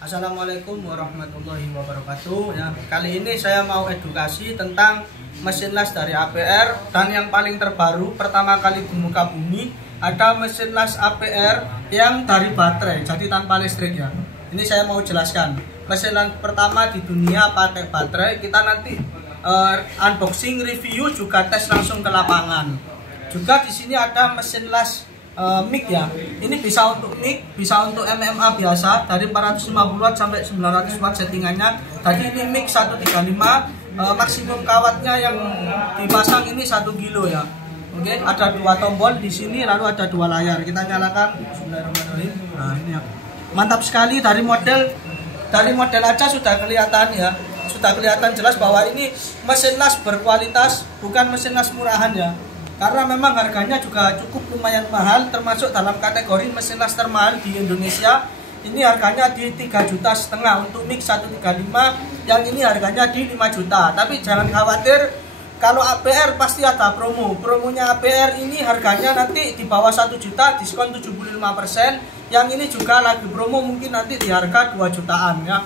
Assalamualaikum warahmatullahi wabarakatuh. Ya, kali ini saya mau edukasi tentang mesin las dari APR, dan yang paling terbaru pertama kali di muka bumi ada mesin las APR yang dari baterai, jadi tanpa listrik ya. Ini saya mau jelaskan. Mesin las pertama di dunia pakai baterai. Kita nanti unboxing, review, juga tes langsung ke lapangan. Juga di sini ada mesin las mic ya. Ini bisa untuk mic, bisa untuk MMA biasa dari 450 watt sampai 900 watt settingannya. Tadi ini mic 135, maksimum kawatnya yang dipasang ini 1 kilo ya. Oke, ada 2 tombol di sini, lalu ada 2 layar. Kita nyalakan. Bismillahirrahmanirrahim. Nah, ini ya. Mantap sekali, dari model aja sudah kelihatan ya. Sudah kelihatan jelas bahwa ini mesin las berkualitas, bukan mesin las murahan ya. Karena memang harganya juga cukup lumayan mahal, termasuk dalam kategori mesin las termahal di Indonesia. Ini harganya di 3,5 juta untuk mic 135, yang ini harganya di 5 juta. Tapi jangan khawatir, kalau APR pasti ada promo. Promonya APR ini harganya nanti di bawah 1 juta, diskon 75%. Yang ini juga lagi promo, mungkin nanti di harga 2 jutaan ya.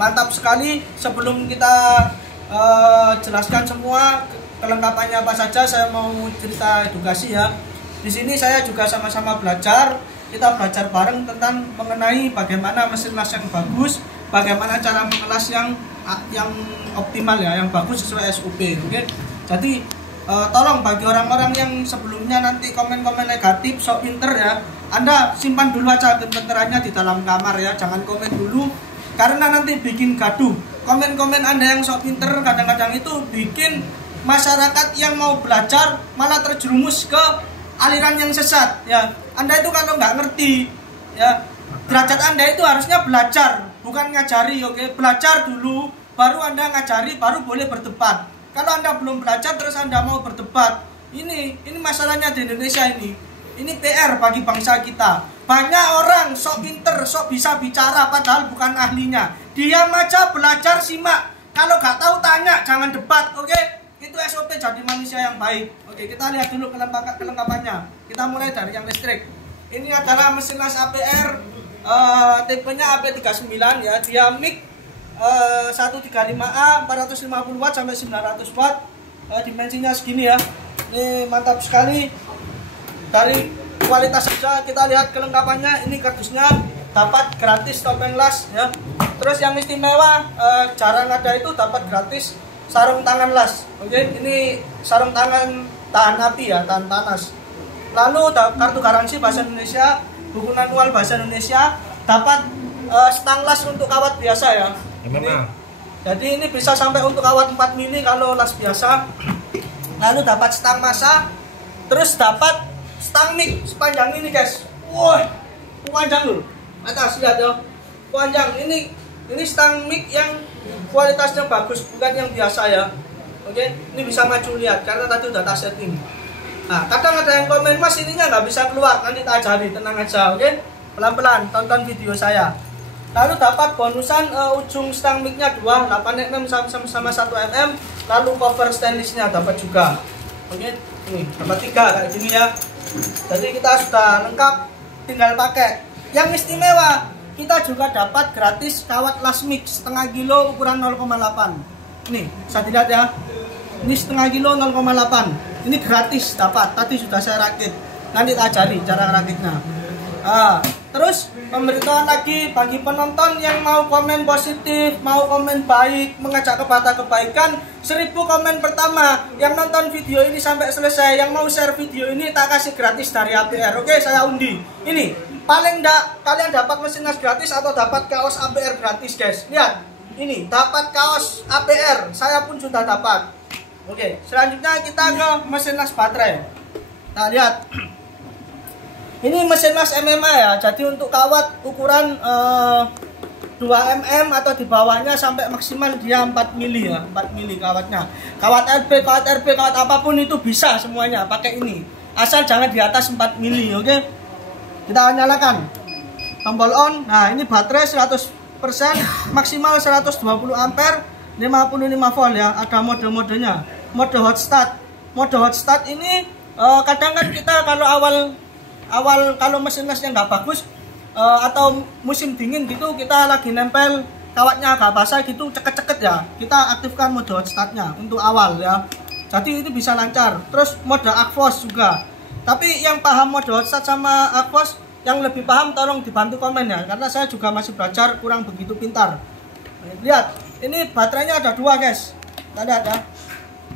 Mantap sekali. Sebelum kita jelaskan semua kelengkapannya apa saja, saya mau cerita edukasi ya. Di sini saya juga sama-sama belajar. Kita belajar bareng tentang mengenai bagaimana mesin las yang bagus, bagaimana cara mengelas yang optimal ya, yang bagus sesuai SOP. Oke. Jadi tolong bagi orang-orang yang sebelumnya nanti komen-komen negatif, sok pinter ya, Anda simpan dulu aja pinterannya di dalam kamar ya, jangan komen dulu, karena nanti bikin gaduh. Komen-komen Anda yang sok pinter kadang-kadang itu bikin masyarakat yang mau belajar malah terjerumus ke aliran yang sesat ya. Anda itu kalau nggak ngerti ya, derajat Anda itu harusnya belajar, bukan ngajari. Oke, belajar dulu baru Anda ngajari, baru boleh berdebat. Kalau Anda belum belajar terus Anda mau berdebat, ini masalahnya di Indonesia ini. Ini PR bagi bangsa kita. Banyak orang sok pinter, sok bisa bicara padahal bukan ahlinya. Diam aja, belajar, simak. Kalau nggak tahu tanya, jangan debat. Oke? Itu SOP jadi manusia yang baik. Oke, kita lihat dulu kelengkapannya. Kita mulai dari yang listrik. Ini adalah mesin las APR, tipenya AP39 ya. Dia mic 135A 450 watt sampai 900 watt. Dimensinya segini ya. Ini mantap sekali. Dari kualitas saja kita lihat kelengkapannya. Ini kardusnya dapat gratis topeng las ya. Terus yang istimewa, jarang ada itu, dapat gratis sarung tangan las. Oke, ini sarung tangan tahan api ya, tahan panas. Lalu kartu garansi bahasa Indonesia, buku manual bahasa Indonesia, dapat stang las untuk kawat biasa ya. Ini, jadi ini bisa sampai untuk kawat 4 mili kalau las biasa. Lalu dapat stang massa, terus dapat stang mic sepanjang ini guys. Wah, panjang loh. Atas lihat ya, panjang. Ini stang mic yang kualitasnya bagus, bukan yang biasa ya. Oke, ini bisa maju lihat karena tadi udah tak setting. Nah, kadang ada yang komen, Mas ininya nggak bisa keluar, nanti tak ajari, tenang aja. Oke, pelan-pelan tonton video saya. Lalu dapat bonusan ujung stang mic-nya 2, 8 mm sama 1 mm. Lalu cover stainless-nya dapat juga. Oke, ini dapat 3 kayak gini ya. Jadi kita sudah lengkap, tinggal pakai. Yang istimewa, kita juga dapat gratis kawat las mic setengah kilo ukuran 0,8. Ini bisa dilihat ya, ini setengah kilo 0,8. Ini gratis dapat, tadi sudah saya rakit, nanti tak ajari cara rakitnya. Terus pemberitahuan lagi bagi penonton yang mau komen positif, mau komen baik, mengajak kepada kebaikan, 1000 komen pertama yang nonton video ini sampai selesai, yang mau share video ini tak kasih gratis dari APR. Oke, saya undi. Ini paling enggak kalian dapat mesin las gratis atau dapat kaos APR gratis guys. Lihat, ini dapat kaos APR, saya pun sudah dapat. Oke, selanjutnya kita ke mesin las baterai. Nah, lihat. Ini mesin las MMA ya, jadi untuk kawat ukuran 2 mm atau di bawahnya sampai maksimal dia 4 mili ya, 4 mili kawatnya. Kawat RB, kawat apapun itu bisa semuanya pakai ini. Asal jangan di atas 4 mili, oke? Kita nyalakan tombol on. Nah, ini baterai 100%, maksimal 120 ampere, 55 volt ya. Ada mode-modenya. Mode hot start. Mode hot start ini kadang kan kita kalau awal kalau mesin lasnya nggak bagus, atau musim dingin gitu kita lagi nempel kawatnya agak basah gitu, ceket-ceket ya, kita aktifkan mode hot startnya untuk awal ya, jadi itu bisa lancar. Terus mode Aquos juga, tapi yang paham mode hot start sama Aquos, yang lebih paham tolong dibantu komen ya, karena saya juga masih belajar, kurang begitu pintar. Lihat, ini baterainya ada 2 guys, kita lihat ya,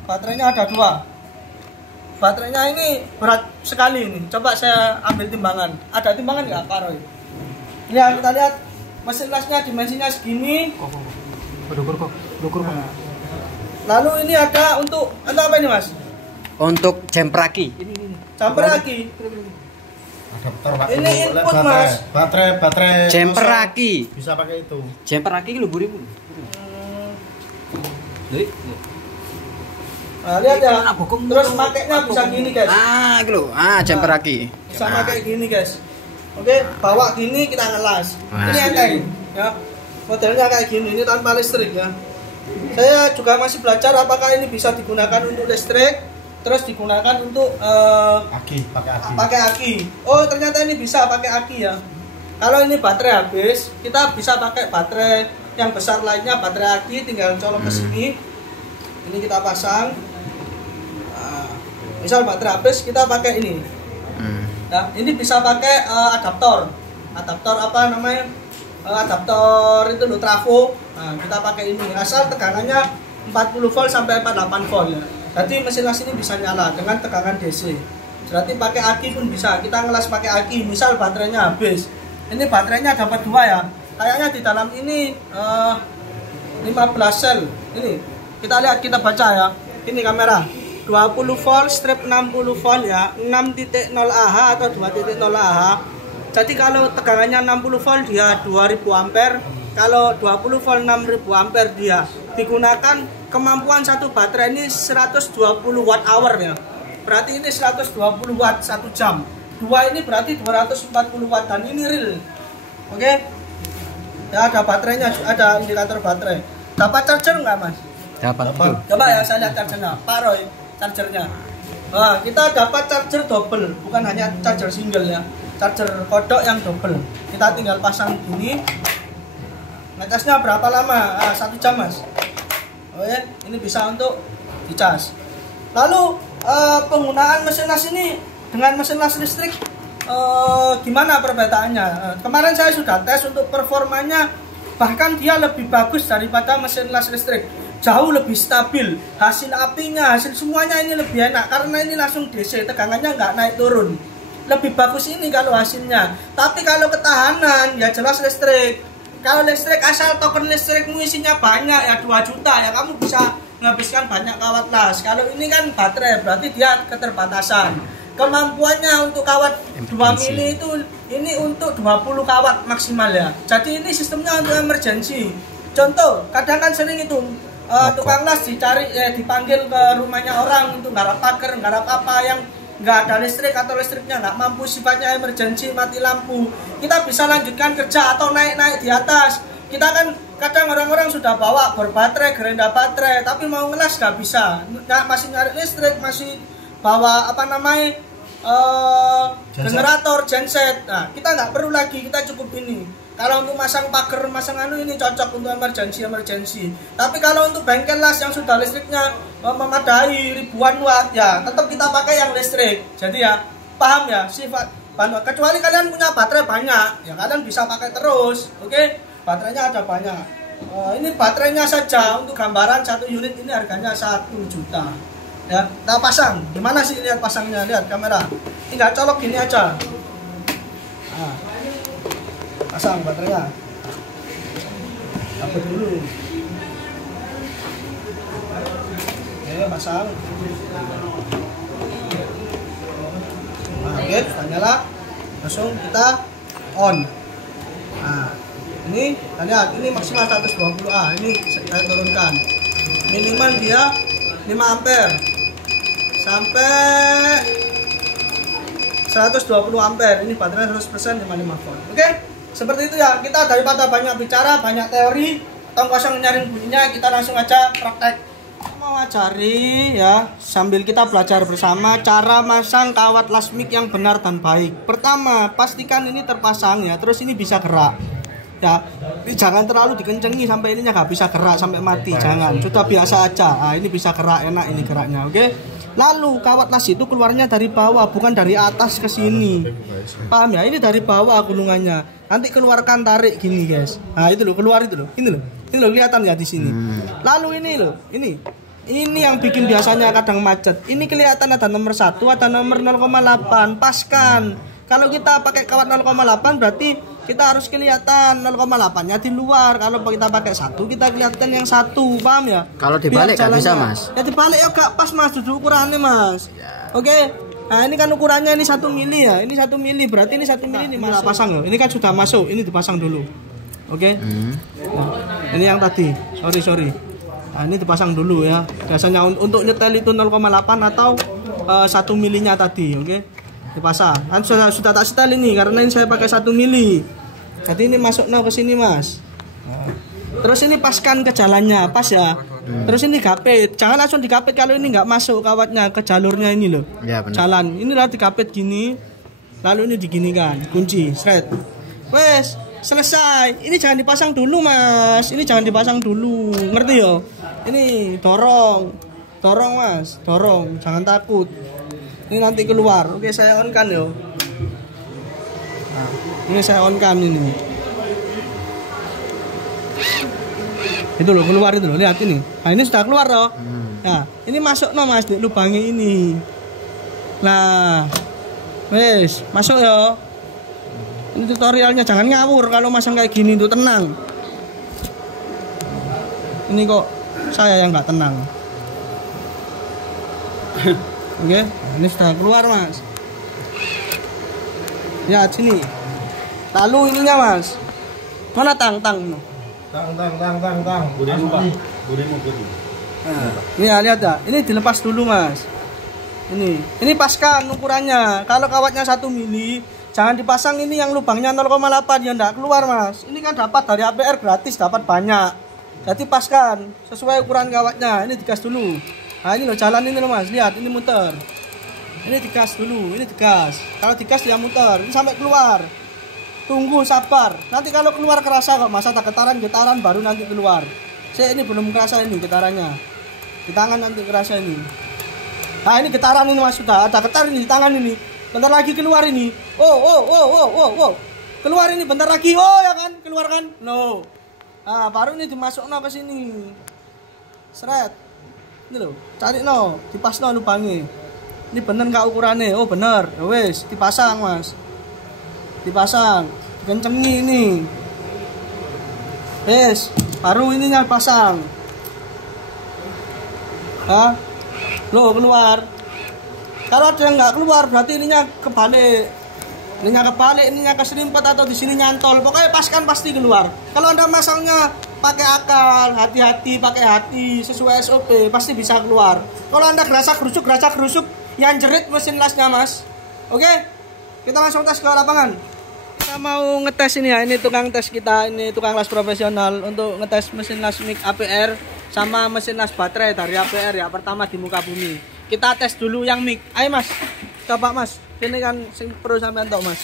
baterainya ada 2. Baterainya ini berat sekali ini, coba saya ambil timbangan, ada timbangan nggak Pak Roy? Ya, kita lihat mesin lasnya dimensinya segini. Nah, lalu ini ada untuk apa ini Mas? Untuk jumper aki. Jumper aki. Adapter Pak. Ini input Mas. Baterai. Jumper aki. Bisa pakai itu. Jumper aki lho burimu. Nah, lihat ya. Terus pakainya bisa gini guys. Ah, itu loh. Jumper aki. Bisa pakai gini guys. Oke, bawa gini kita ngelas. Ini enteng ya. Modelnya kayak gini, ini tanpa listrik ya. Saya juga masih belajar apakah ini bisa digunakan untuk listrik, terus digunakan untuk pakai aki. Oh, ternyata ini bisa pakai aki ya. Kalau ini baterai habis, kita bisa pakai baterai yang besar lainnya, baterai aki, tinggal colok ke sini. Ini kita pasang. Nah, misal baterai habis, kita pakai ini. Nah, ini bisa pakai adaptor apa namanya, adaptor itu loh, trafo. Nah, kita pakai ini, asal tegangannya 40 volt sampai 48 volt ya. Jadi mesin las ini bisa nyala dengan tegangan DC. Berarti pakai aki pun bisa, kita ngelas pakai aki. Misal baterainya habis, ini baterainya dapat 2 ya, kayaknya di dalam ini 15 sel. Ini kita lihat, kita baca ya, ini kamera 20 volt strip 60 volt ya, 6.0 Ah atau 2.0 Ah. Jadi kalau tegangannya 60 volt dia 2000 ampere, kalau 20 volt 6000 ampere dia. Digunakan kemampuan satu baterai ini 120 watt hour ya. Berarti ini 120 watt 1 jam. 2 ini berarti 240 watt dan ini real. Oke. Ya, ada baterainya, ada indikator baterai. Dapat charger nggak Mas? Dapat. Coba ya saya lihat chargernya, Pak Roy, chargernya. Nah, kita dapat charger double, bukan hanya charger single ya. Charger kodok yang double. Kita tinggal pasang gini. Ngecasnya berapa lama? 1 jam Mas. Oke, ini bisa untuk dicas. Lalu penggunaan mesin las ini dengan mesin las listrik gimana perbedaannya? Kemarin saya sudah tes untuk performanya, bahkan dia lebih bagus daripada mesin las listrik. Jauh lebih stabil, hasil apinya, hasil semuanya ini lebih enak karena ini langsung DC, tegangannya nggak naik turun. Lebih bagus ini kalau hasilnya. Tapi kalau ketahanan ya jelas listrik. Kalau listrik asal token listrikmu isinya banyak ya 2 juta ya kamu bisa menghabiskan banyak kawat las. Kalau ini kan baterai berarti dia keterbatasan. Kemampuannya untuk kawat 2 mili itu ini untuk 20 kawat maksimal ya. Jadi ini sistemnya untuk emergency. Contoh, kadang kan sering itu tukang las dipanggil ke rumahnya orang untuk garap pagar, garap apa yang nggak ada listrik atau listriknya nggak mampu, sifatnya emergency, mati lampu, kita bisa lanjutkan kerja atau naik di atas. Kita kan kadang orang-orang sudah bawa berbaterai, gerenda baterai, tapi mau ngelas nggak bisa, masih nyari listrik, masih bawa apa namanya generator, genset. Nah, kita nggak perlu lagi, kita cukup ini. Kalau untuk masang pagar, masang ini cocok untuk emergency. Tapi kalau untuk bengkel las yang sudah listriknya memadai ribuan watt ya, tetap kita pakai yang listrik. Jadi ya, paham ya sifat bahan. Kecuali kalian punya baterai banyak, ya kalian bisa pakai terus. Oke, baterainya ada banyak. Ini baterainya saja untuk gambaran 1 unit ini harganya 1 juta. Ya, kita pasang. Gimana sih lihat pasangnya? Lihat kamera. Tinggal colok gini aja. Nah, pasang baterainya. Dapat dulu. Oke, pasang. Nah, oke, kita nyala. Langsung kita on. Nah, ini kita lihat, ini maksimal 120 Ah. Ini saya turunkan. Minimal dia 5 ampere sampai 120 ampere. Ini baterai 100% 55 volt. Oke? Seperti itu ya. Kita daripada banyak bicara, banyak teori, tong kosong nyaring bunyinya, kita langsung aja praktek. mau ajari ya, sambil kita belajar bersama cara masang kawat lasmik yang benar dan baik. Pertama, pastikan ini terpasang ya, terus ini bisa gerak. Ya, ini jangan terlalu dikencengi sampai ininya nggak bisa gerak sampai mati, jangan. Sudah biasa aja. Nah, ini bisa gerak, enak ini geraknya, oke? Lalu kawat las itu keluarnya dari bawah, bukan dari atas ke sini. Paham ya? Ini dari bawah gulungannya. Nanti keluarkan, tarik gini, guys. Nah, itu loh, keluar itu loh. Ini loh. Ini loh, kelihatan ya di sini. Lalu ini loh, ini yang bikin biasanya kadang macet. Ini kelihatan ada nomor 1, ada nomor 0,8. Paskan. Kalau kita pakai kawat 0,8 berarti kita harus kelihatan 0,8-nya di luar. Kalau kita pakai 1, kita kelihatan yang 1, paham ya? Kalau dibalik kan bisa, Mas. Ya dibalik ya gak pas, Mas, duduk ukurannya, Mas. Ya. Oke. Nah, ini kan ukurannya ini 1 mili ya. Ini 1 mili, berarti ini 1 mili dimasuk. Pasang loh. Ini kan sudah masuk, ini dipasang dulu. Oke. Nah, ini yang tadi. Sorry. Nah, ini dipasang dulu ya. Biasanya untuk nyetel itu 0,8 atau 1 milinya tadi, oke? Dipasang. Kan sudah tak setel ini karena ini saya pakai 1 mili. Jadi ini masuk ke sini, Mas. Terus ini paskan ke jalannya, pas ya. Terus ini gapit. Jangan langsung digapit kalau ini nggak masuk kawatnya ke jalurnya ini loh. Ya, benar. Jalan. Ini lah digapit gini. Lalu ini diginikan, kunci, seret. Wes, selesai. Ini jangan dipasang dulu, Mas. Ini jangan dipasang dulu. Ngerti ya? Ini dorong. Dorong, Mas. Dorong. Jangan takut. Ini nanti keluar. Oke, saya on kan yo. Nah, ini saya on kan ini. Itu loh, keluar itu loh, lihat ini. Nah, ini sudah keluar loh. Nah, ini masuk no, Mas, di lubangnya ini. Nah, wes, masuk ya. Ini tutorialnya, jangan ngawur kalau masang kayak gini tuh, tenang. Ini kok saya yang nggak tenang. Oke, ini sudah keluar, Mas. Ya, sini. Lalu ininya, Mas. Mana tang. Burimu. Nah, ini ya, lihat ya. Ini dilepas dulu, Mas. Ini paskan ukurannya. Kalau kawatnya 1 mili, jangan dipasang ini yang lubangnya 0,8 ya enggak keluar, Mas. Ini kan dapat dari APR gratis, dapat banyak. Jadi paskan sesuai ukuran kawatnya. Ini digas dulu. Nah, ini loh jalan ini loh, Mas. Lihat, ini muter. Ini digas dulu, ini digas. Kalau digas dia muter, ini sampai keluar. Tunggu, sabar. Nanti kalau keluar kerasa kok, Mas, ada getaran baru nanti keluar. Saya ini belum kerasa ini getarannya. Di tangan nanti kerasa ini. Nah, ini getaran ini, Mas, sudah ada getar ini di tangan ini. Bentar lagi keluar ini. Oh. Keluar ini bentar lagi. Oh, ya kan? Keluar kan? No. Nah, baru ini dimasukno ke sini. Seret. Ini loh, cari no, dipas no lubangnya. Ini bener nggak ukurannya? Oh bener, wes dipasang, Mas. Dipasang, kencengi ini. Wes, baru ininya pasang. Hah? Loh, keluar. Kalau ada yang nggak keluar, berarti ininya kebalik. Ininya keserimpet atau di sini nyantol. Pokoknya paskan pasti keluar. Kalau Anda masangnya pakai akal, hati-hati, pakai hati, sesuai SOP, pasti bisa keluar. Kalau Anda gerasak gerusuk, yang jerit mesin lasnya, Mas. Oke? Kita langsung tes ke lapangan. Kita mau ngetes ini ya, ini tukang tes kita, ini tukang las profesional untuk ngetes mesin las mic APR sama mesin las baterai dari APR ya, pertama di muka bumi. Kita tes dulu yang mic. Ayo, Mas. Coba, Mas. Ini kan sing pro sampean tok, Mas.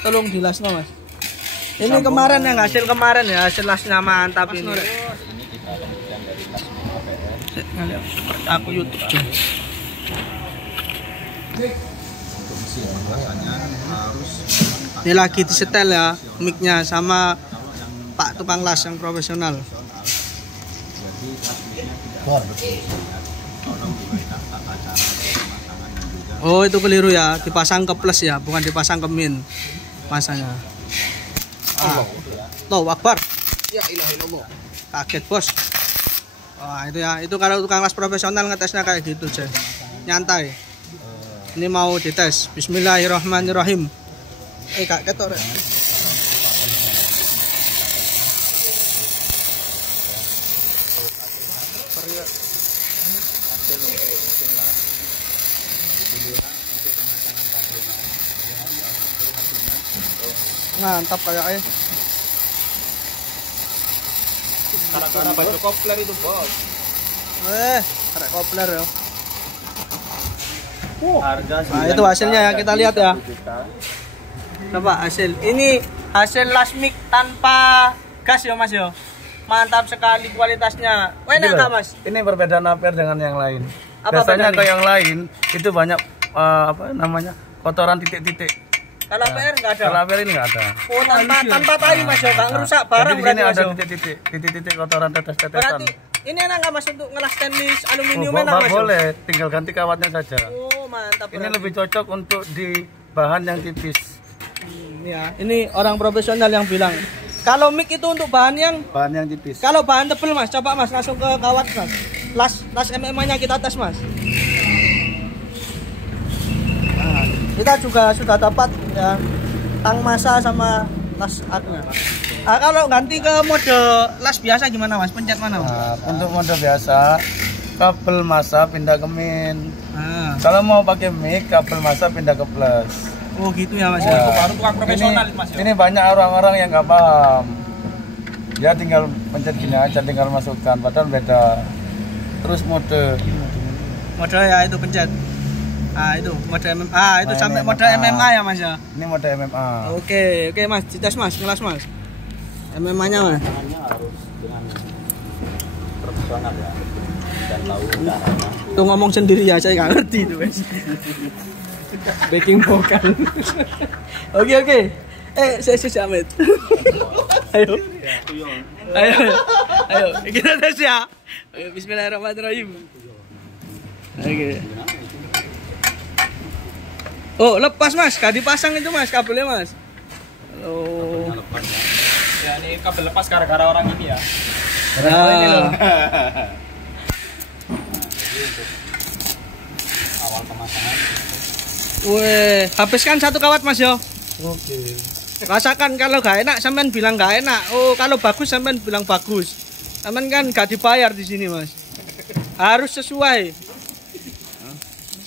Tolong dilasno, Mas. Ini kemarin yang hasil kemarin ya, hasil lasnya mantap ini. Aku YouTube. Ini lagi disetel ya mic-nya sama Pak tukang las yang profesional. Oh, itu keliru ya, dipasang ke plus ya, bukan dipasang ke min masanya. Allahu Akbar. Ya ilahi illallah. Kaget, Bos. Wah, itu ya, itu kalau tukang las profesional ngetesnya kayak gitu, Cek. Nyantai. Ini mau dites. Bismillahirrahmanirrahim. Kak ketor. Mantap kayaknya. Karena baju kopler itu, Bos. Arek kopler ya. Harga Nah, itu hasilnya ya, kita lihat ya. Coba hasil. Ini hasil last mic tanpa gas ya, Mas ya. Mantap sekali kualitasnya. Enak enggak, Mas? Ini perbedaan ampere dengan yang lain. Apa Biasanya bedanya? ke yang lain itu banyak apa namanya? Kotoran titik-titik. Kalau PR enggak ada. Kalau ampere ini enggak ada. Oh, tanpa tai, Mas ya. Enggak ngerusak barang Jadi di berarti, sini Mas. ada Ya? titik-titik kotoran tetes-tetesan. Berarti ini enak enggak, Mas, untuk ngelas stainless aluminium Oh, enak, Mas? Ya? boleh, tinggal ganti kawatnya saja. Oh, mantap. Ini berarti. lebih cocok untuk di bahan yang tipis. Ya, ini orang profesional yang bilang. Kalau mic itu untuk bahan yang Tipis. kalau bahan tebel, Mas, coba Mas langsung ke kawat, Mas. Las MMA-nya kita tes, Mas. Nah, kita juga sudah dapat ya tang masa sama las aknya. Nah, kalau ganti ke mode las biasa gimana, Mas? Pencet mana, Mas? Nah, untuk mode biasa kabel massa pindah ke min. Nah. Kalau mau pakai mic kabel massa pindah ke plus. Oh, gitu ya, Mas. Ya. Itu baru tukang profesional, Mas. Ini banyak orang-orang yang nggak paham. Ya tinggal pencet gini aja, tinggal masukkan, padahal beda. Terus mode. Mode ya itu pencet. Ah, itu mode MMA. Ah, itu Nah, sampai ini mode MMA. MMA ya, Mas ya. Ini mode MMA. Oke, Mas, dites Mas, ngelas Mas. MMA-nya Mas. Harus dengan profesional ya dan tahu caranya. Tuh ngomong sendiri ya, saya nggak ngerti itu, Mas. Backing vokal. Oke. Saya Amit. Ayo. Kita tes ya. Ayo, bismillahirrahmanirrahim. Oke. Oh, lepas Mas, gak dipasang itu Mas, kabelnya Mas. Halo. Lepas ya. Ya ini kabel lepas gara-gara orang ini ya. Nah. Awal pemasangan. Weh, habiskan satu kawat Mas yo. Oke. Rasakan kalau gak enak sampean bilang gak enak. Oh, kalau bagus sampean bilang bagus. Sampean kan gak dibayar di sini, Mas. Harus sesuai.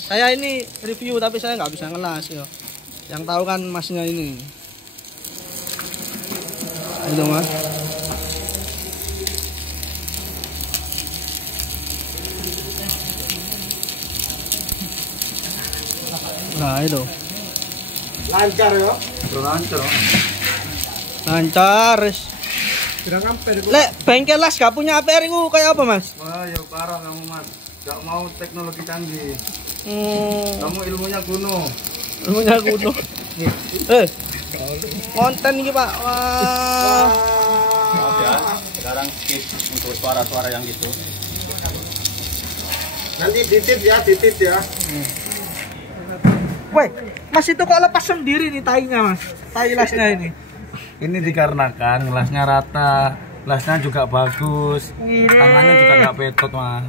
Saya ini review tapi saya nggak bisa ngelas yo. Yang tahu kan Masnya ini. Itu Mas. Nah, itu. Lancar ya? Lancar. Lancar. Kira ampere kok. Lek bengkel las gak punya APR itu kayak apa, Mas? Wah, ya parah kamu, Mas. Gak mau teknologi canggih. Hmm, Kamu ilmunya kuno. ilmunya kuno. Konten ini Pak. Wah. Maaf ya, sekarang skip untuk suara-suara yang gitu. Nanti titip ya. Woi, Mas itu kok lepas sendiri nih tainya, Mas? Tai lasnya ini. Ini dikarenakan gelasnya rata, gelasnya juga bagus, tangannya juga nggak petot, Mas.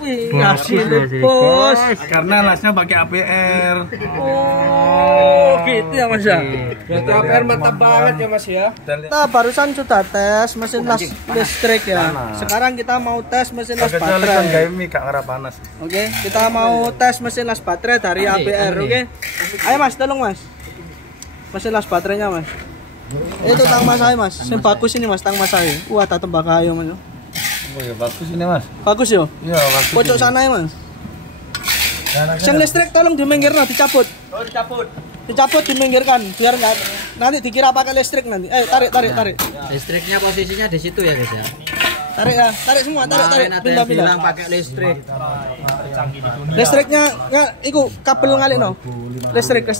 Wih, hasil bos. Karena lasnya pakai APR. Oh, gitu ya Mas ya. Berarti APR mantap banget ya, Mas ya. Kita barusan sudah tes mesin las listrik ya. Sekarang kita mau tes mesin las Kan baterai. gaya mie gak ngarah panas. Oke, kita mau tes mesin las baterai dari APR, oke? Ayo Mas, tolong Mas. Mesin las baterainya Mas. Itu tang mas saya Mas. Yang bagus ini Mas, tang mas saya. Wah, tak tembakau Mas. Oh ya bagus ini, Mas. Bagus yo. Iya, bagus. Pojok sana ya Mas. Yang listrik tolong diminggirkan, dicabut. Oh, dicabut. Dicabut diminggirkan biar nggak nanti dikira pakai listrik nanti. Tarik. Listriknya posisinya di situ ya guys ya. Tarik ya, tarik semua, tarik. Pindah. pakai listrik. Listriknya nggak, iku kabel ngalik no. Listrik.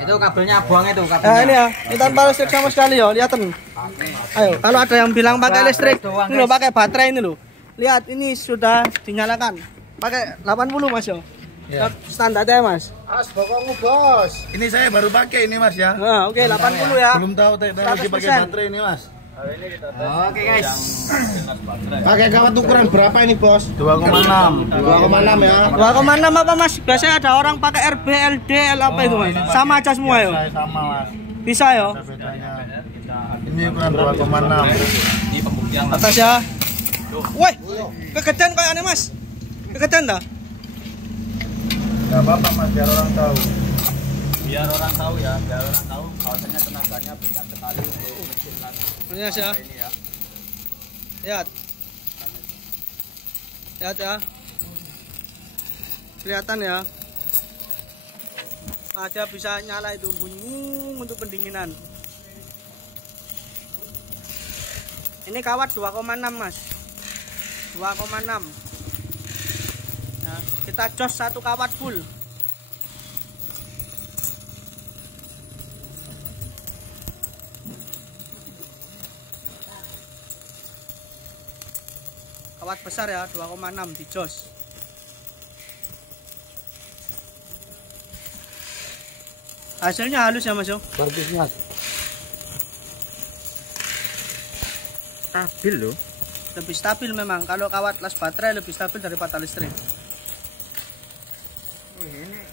Itu kabelnya buang itu Nah kabelnya. ini ya, ini tanpa listrik sama sekali yo, lihatin. Ayo, kalau ada yang bilang pakai listrik, ini loh pakai baterai ini loh. Lihat, ini sudah dinyalakan. Pakai 80 Mas yo. Standarnya Mas. Pokoknya bos. Ini saya baru pakai ini, Mas ya. Nah, oke 80 ya. Belum tahu teknologi pakai 100%. baterai ini, Mas. Oke guys. Pakai kawat ukuran berapa ini, Bos? 2,6. 2,6 ya. 2,6 apa Mas? Biasanya ada orang pakai RB, LDL apa itu Mas? Sama aja semua yo. Sama, Mas. Bisa yo. Bedanya. Ini ukuran 2,6. Ini pembuktian lah. Atas ya. Woi, kegedean kayak aneh Mas. Kegedean dah. Gak apa-apa, Mas, biar orang tahu. Biar orang tahu bahwasanya tenaganya besar sekali untuk mesin las Ini ya. ini ya. Lihat. Lihat ya. Kelihatan ya. Ada bisa nyala itu bunyi untuk pendinginan. Ini kawat 2,6 Mas. 2,6. Nah, kita jos satu kawat full. Kawat besar ya, 2,6 di jos. Hasilnya halus ya Mas yo. Bagus Mas. Stabil loh. Lebih stabil memang. Kalau kawat las baterai lebih stabil daripada listrik.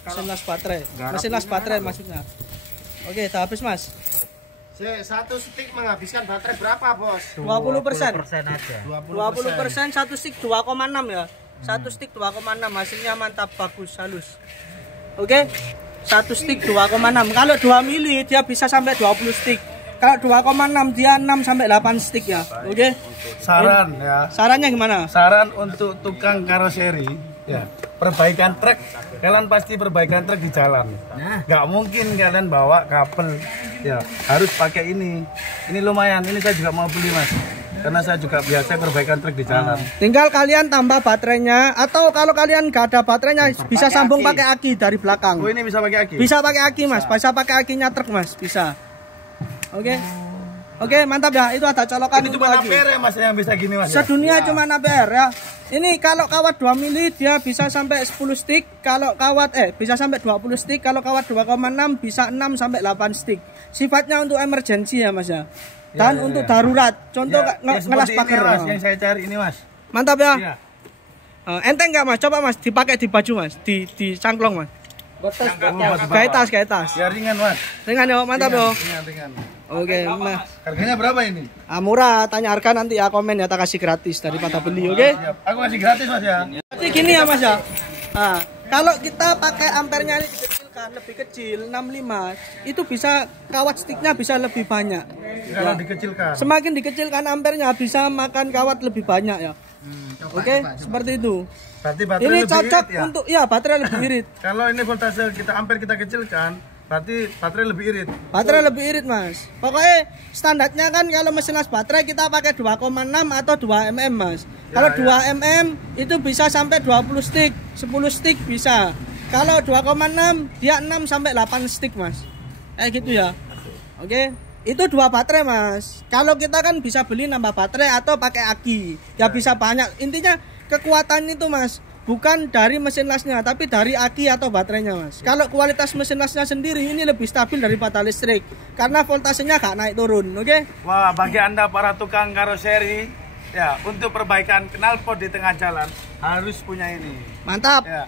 Mesin las baterai. Mesin las baterai maksudnya. Oke, udah habis Mas. Satu stick menghabiskan baterai berapa, Bos? 20%. 20% aja. 20%, satu stick 2,6 ya. Satu stick 2,6, hasilnya mantap, bagus, halus. Oke. Satu stick 2,6. Kalau 2 mili dia bisa sampai 20 stick. Kalau 2,6 dia 6 sampai 8 stick ya. Oke. Saran ya. Sarannya gimana? Saran untuk tukang karoseri ya. Perbaikan truk, kalian pasti perbaikan truk di jalan. Nggak mungkin kalian bawa kabel ya, harus pakai ini. Ini lumayan, ini saya juga mau beli Mas. Karena saya juga biasa perbaikan truk di jalan. Tinggal kalian tambah baterainya, atau kalau kalian nggak ada baterainya bisa sambung pakai aki dari belakang. Oh, ini bisa pakai aki? Bisa pakai aki Mas, bisa pakai akinya truk Mas, bisa. Oke. Oke, mantap ya. Itu ada colokan Ini untuk cuma aki. ampere ya Mas yang bisa gini Mas. ya? Sedunia cuma ampere ya. Ini kalau kawat 2 mili dia bisa sampai 10 stick, kalau kawat bisa sampai 20 stick, kalau kawat 2,6 bisa 6 sampai 8 stick. Sifatnya untuk emergency ya Mas ya. Dan untuk darurat, contoh ngelas seperti ini, pagar. Mas, yang saya cari ini Mas. Mantap ya. Iya. Enteng nggak Mas? Coba Mas dipakai di baju Mas, di cangklong Mas. Kayak tas. Ya ringan Mas. Ringan ya, mantap ya. Ringan. Oke, nah. Harganya berapa ini? Murah, tanya harga nanti ya, komen ya, tak kasih gratis daripada beli, oke? Siap. Aku kasih gratis Mas ya. Jadi gini ya Mas ya. Nah, kalau kita pakai ampernya ini dikecilkan lebih kecil 65, itu bisa kawat sticknya bisa lebih banyak. Kalau dikecilkan. Semakin dikecilkan ampernya bisa makan kawat lebih banyak ya. Oke, seperti itu. Berarti baterai Ini lebih cocok irit ya? untuk ya baterai lebih irit. Kalau ini voltase kita ampere kita kecilkan, berarti baterai lebih irit. Baterai lebih irit Mas. Pokoknya standarnya kan kalau mesin las baterai kita pakai 2,6 atau 2 mm Mas. Kalau 2 mm itu bisa sampai 20 stick, 10 stick bisa. Kalau 2,6 dia 6 sampai 8 stick Mas. Gitu ya. Oke. Itu 2 baterai Mas. Kalau kita kan bisa beli nambah baterai atau pakai aki. Ya bisa banyak. Intinya kekuatan itu Mas, bukan dari mesin lasnya, tapi dari aki atau baterainya Mas. Kalau kualitas mesin lasnya sendiri ini lebih stabil daripada listrik, karena voltasenya gak naik turun, oke? Wah, bagi Anda para tukang karoseri, ya untuk perbaikan knalpot di tengah jalan harus punya ini. Mantap. Ya.